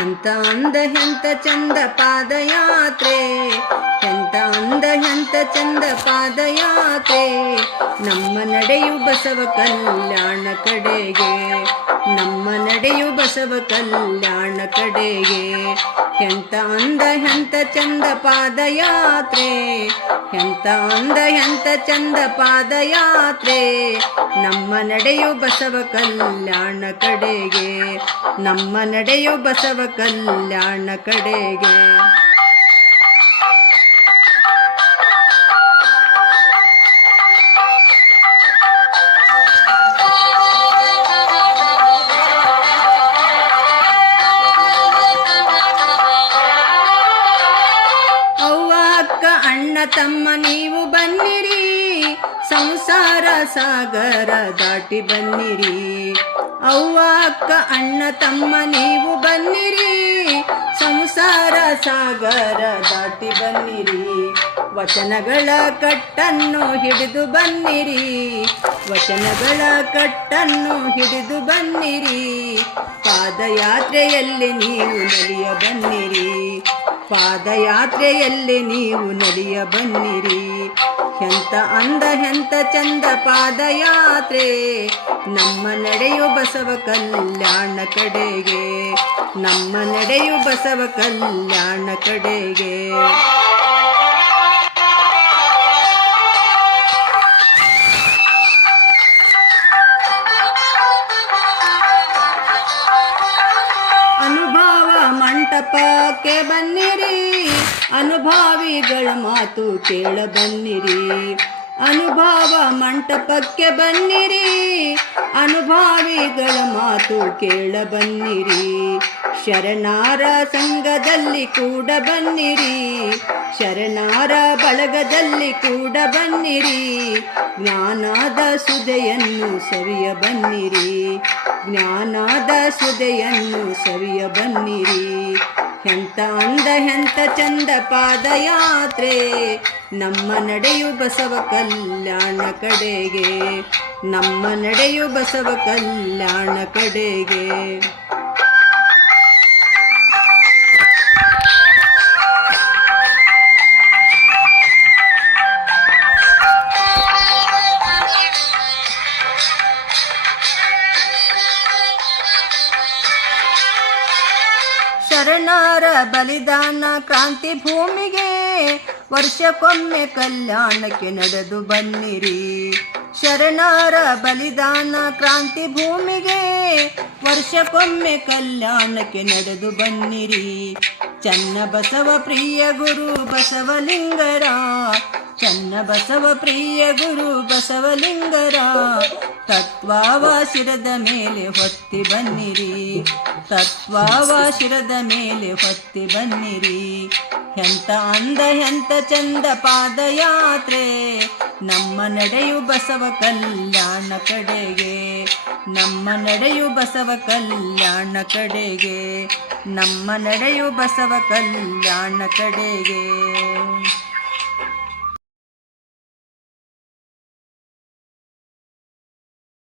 ಎಂತ ಅಂದ ಎಂತ ಚಂದ ಪಾದಯಾತ್ರೆ, ಎಂತ ಅಂದ ಎಂತ ಚಂದ ಪಾದಯಾತ್ರೆ. ನಮ್ಮ ನಡೆಯು ಬಸವ ಕಲ್ಯಾಣ ಕಡೆಗೆ, ನಮ್ಮ ನಡೆಯು ಬಸವ ಕಲ್ಯಾಣ ಕಡೆಗೆ. ಎಂತ ಅಂದ ಎಂತ ಚಂದ ಪಾದಯಾತ್ರೆ, ಎಂತ ಅಂದ ಎಂತ ಚಂದ ಪಾದಯಾತ್ರೆ. ನಮ್ಮ ನಡೆಯು ಬಸವ ಕಲ್ಯಾಣ ಕಡೆಗೆ, ನಮ್ಮ ನಡೆಯು ಬಸವ ಕಲ್ಯಾಣ ಕಡೆಗೆ. ಅಣ್ಣ ತಮ್ಮ ನೀವು ಬನ್ನಿರಿ, ಸಂಸಾರ ಸಾಗರ ದಾಟಿ ಬನ್ನಿರಿ. ಅವ್ವ ಅಕ್ಕ ಅಣ್ಣ ತಮ್ಮ ನೀವು ಬನ್ನಿರಿ, ಸಂಸಾರ ಸಾಗರ ದಾಟಿ ಬನ್ನಿರಿ. ವಚನಗಳ ಕಟ್ಟನ್ನು ಹಿಡಿದು ಬನ್ನಿರಿ, ವಚನಗಳ ಕಟ್ಟನ್ನು ಹಿಡಿದು ಬನ್ನಿರಿ. ಪಾದಯಾತ್ರೆಯಲ್ಲಿ ನೀವು ನಡೆಯ ಬನ್ನಿರಿ, ಪಾದಯಾತ್ರೆಯಲ್ಲಿ ನೀವು ನಡೆಯ ಬನ್ನಿರಿ. ಎಂತ ಅಂದ ಎಂತ ಚಂದ ಪಾದಯಾತ್ರೆ, ನಮ್ಮ ನಡೆಯು ಬಸವ ಕಲ್ಯಾಣ ಕಡೆಗೆ, ನಮ್ಮ ನಡೆಯು ಬಸವ ಕಲ್ಯಾಣ ಕಡೆಗೆ. ಅನುಭವ ಮಂಟಪಕ್ಕೆ ಬನ್ನಿರಿ, ಅನುಭಾವಿಗಳ ಮಾತು ಕೇಳ ಬನ್ನಿರಿ. ಅನುಭವ ಮಂಟಪಕ್ಕೆ ಬನ್ನಿರಿ, ಅನುಭಾವಿಗಳ ಮಾತು ಕೇಳ ಬನ್ನಿರಿ. ಶರಣಾರ ಸಂಘದಲ್ಲಿ ಕೂಡ ಬನ್ನಿರಿ, ಶರಣಾರ ಬಳಗದಲ್ಲಿ ಕೂಡ ಬನ್ನಿರಿ. ಜ್ಞಾನದ ಸುದೆಯನ್ನು ಸವಿಯ ಬನ್ನಿರಿ, ಜ್ಞಾನದ ಸುದೆಯನ್ನು ಸವಿಯ ಬನ್ನಿರಿ. ಎಂತ ಅಂದ ಎಂತ ಚಂದ ಪಾದಯಾತ್ರೆ, ನಮ್ಮ ನಡೆಯು ಬಸವ ಕಲ್ಯಾಣ ಕಡೆಗೆ, ನಮ್ಮ ನಡೆಯು ಬಸವ ಕಲ್ಯಾಣ ಕಡೆಗೆ. ಶರಣರ ಬಲಿದಾನ ಕ್ರಾಂತಿ ಭೂಮಿಗೆ, ವರ್ಷಕ್ಕೊಮ್ಮೆ ಕಲ್ಯಾಣಕ್ಕೆ ನಡೆದು ಬನ್ನಿರಿ. ಶರಣರ ಬಲಿದಾನ ಕ್ರಾಂತಿ ಭೂಮಿಗೆ, ವರ್ಷಕ್ಕೊಮ್ಮೆ ಕಲ್ಯಾಣಕ್ಕೆ ನಡೆದು ಬನ್ನಿರಿ. ಚನ್ನ ಬಸವ ಪ್ರಿಯ ಗುರು ಬಸವಲಿಂಗರ, ಚನ್ನ ಬಸವ ಪ್ರಿಯ ಗುರು ಬಸವಲಿಂಗರ ತತ್ವವ ಶಿರದ ಮೇಲೆ ಹೊತ್ತಿ ಬನ್ನಿರಿ, ತತ್ವವ ಶಿರದ ಮೇಲೆ ಹೊತ್ತಿ ಬನ್ನಿರಿ. ಎಂತ ಅಂದ ಎಂತ ಚಂದ ಪಾದಯಾತ್ರೆ, ನಮ್ಮ ನಡೆಯು ಬಸವ ಕಲ್ಯಾಣ ಕಡೆಗೆ, ನಮ್ಮ ನಡೆಯು ಬಸವ ಕಲ್ಯಾಣ ಕಡೆಗೆ, ನಮ್ಮ ನಡೆಯು ಬಸವ ಕಲ್ಯಾಣ ಕಡೆಗೆ.